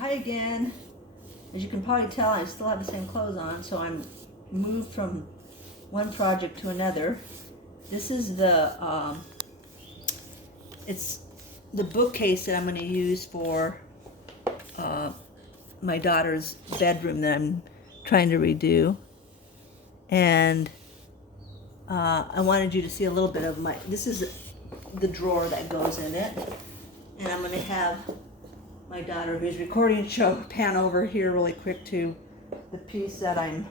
Hi again. As you can probably tell, I still have the same clothes on, so I'm moved from one project to another. This is it's the bookcase that I'm going to use for my daughter's bedroom that I'm trying to redo. And I wanted you to see a little bit of this is the drawer that goes in it. And I'm going to have my daughter, who's recording, pan over here really quick to the piece that I'm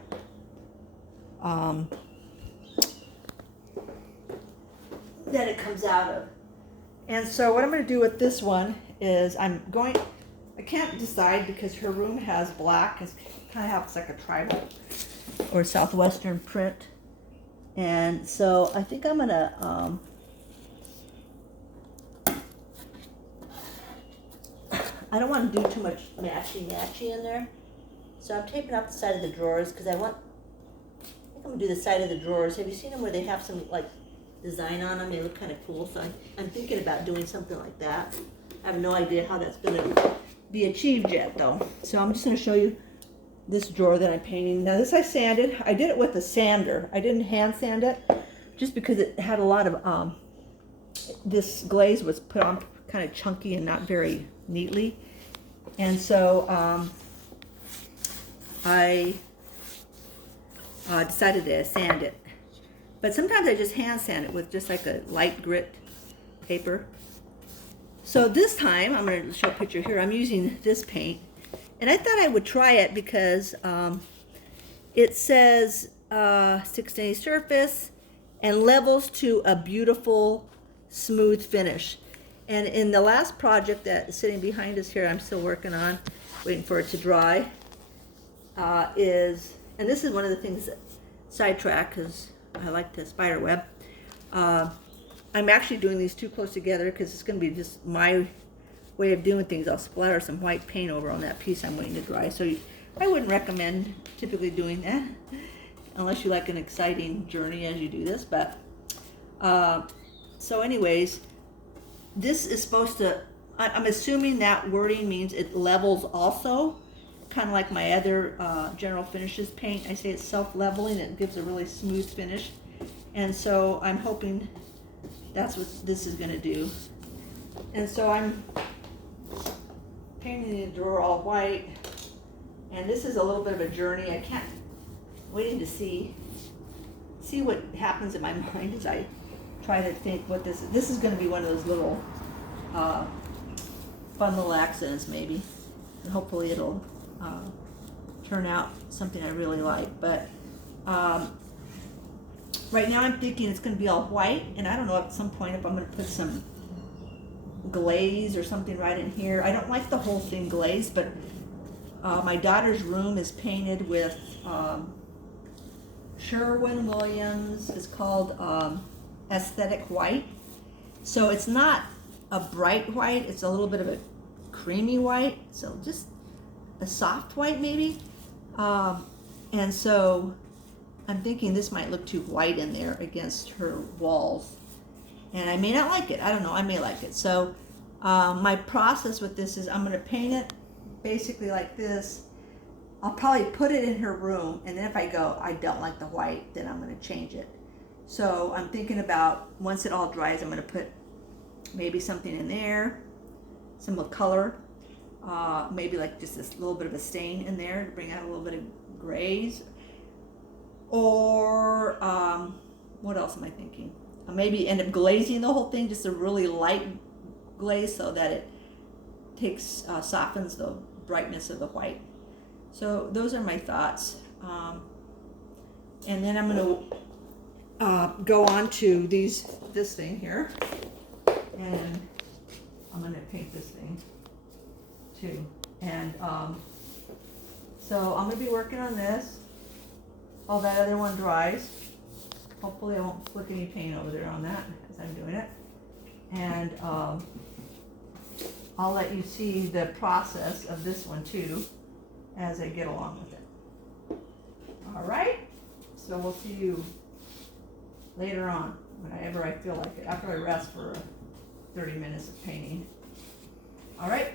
that it comes out of. And so what I'm going to do with this one is I can't decide because her room has black. It kind of has like a tribal or southwestern print. And so I think I'm going to I don't want to do too much matchy in there. So I'm taping up the side of the drawers because I think I'm going to do the side of the drawers. Have you seen them where they have some like design on them? They look kind of cool. So I'm thinking about doing something like that. I have no idea how that's going to be achieved yet though. So I'm just going to show you this drawer that I'm painting. Now this I sanded. I did it with a sander. I didn't hand sand it just because it had a lot of, this glaze was put on kind of chunky and not very neatly. And so I decided to sand it. But sometimes I just hand sand it with just like a light grit paper. So this time, I'm going to show a picture here. I'm using this paint. And I thought I would try it because it says 680 surface and levels to a beautiful smooth finish. And in the last project that is sitting behind us here, I'm still working on, waiting for it to dry, and this is one of the things that sidetrack because I like the spider web. I'm actually doing these too close together because it's going to be just my way of doing things. I'll splatter some white paint over on that piece I'm waiting to dry. So I wouldn't recommend typically doing that unless you like an exciting journey as you do this. But so anyways, this is supposed to, I'm assuming that wording means it levels also, kind of like my other General Finishes paint. I say it's self-leveling, it gives a really smooth finish. And so I'm hoping that's what this is going to do. And so I'm painting the drawer all white. And this is a little bit of a journey. Waiting to see what happens in my mind as I try to think what this is. This is going to be one of those little fun little accidents maybe, and hopefully it'll turn out something I really like. But right now I'm thinking it's going to be all white, and I don't know at some point if I'm going to put some glaze or something right in here. I don't like the whole thing glazed, but my daughter's room is painted with Sherwin-Williams. It's called Aesthetic White. So it's not a bright white, it's a little bit of a creamy white, so just a soft white maybe. And so I'm thinking this might look too white in there against her walls. And I may not like it, I don't know, I may like it. So my process with this is I'm going to paint it basically like this. I'll probably put it in her room, and then if I go, I don't like the white, then I'm going to change it. So I'm thinking about once it all dries, I'm going to put maybe something in there, some color, maybe like just this little bit of a stain in there to bring out a little bit of grays. Or what else am I thinking? Maybe end up glazing the whole thing, just a really light glaze so that it softens the brightness of the white. So those are my thoughts. And then I'm going to go on to this thing here, and I'm going to paint this thing too. And so I'm going to be working on this while that other one dries. Hopefully I won't flick any paint over there on that as I'm doing it. And I'll let you see the process of this one too as I get along with it. All right, so we'll see you later on, whenever I feel like it, after I rest for 30 minutes of painting. All right.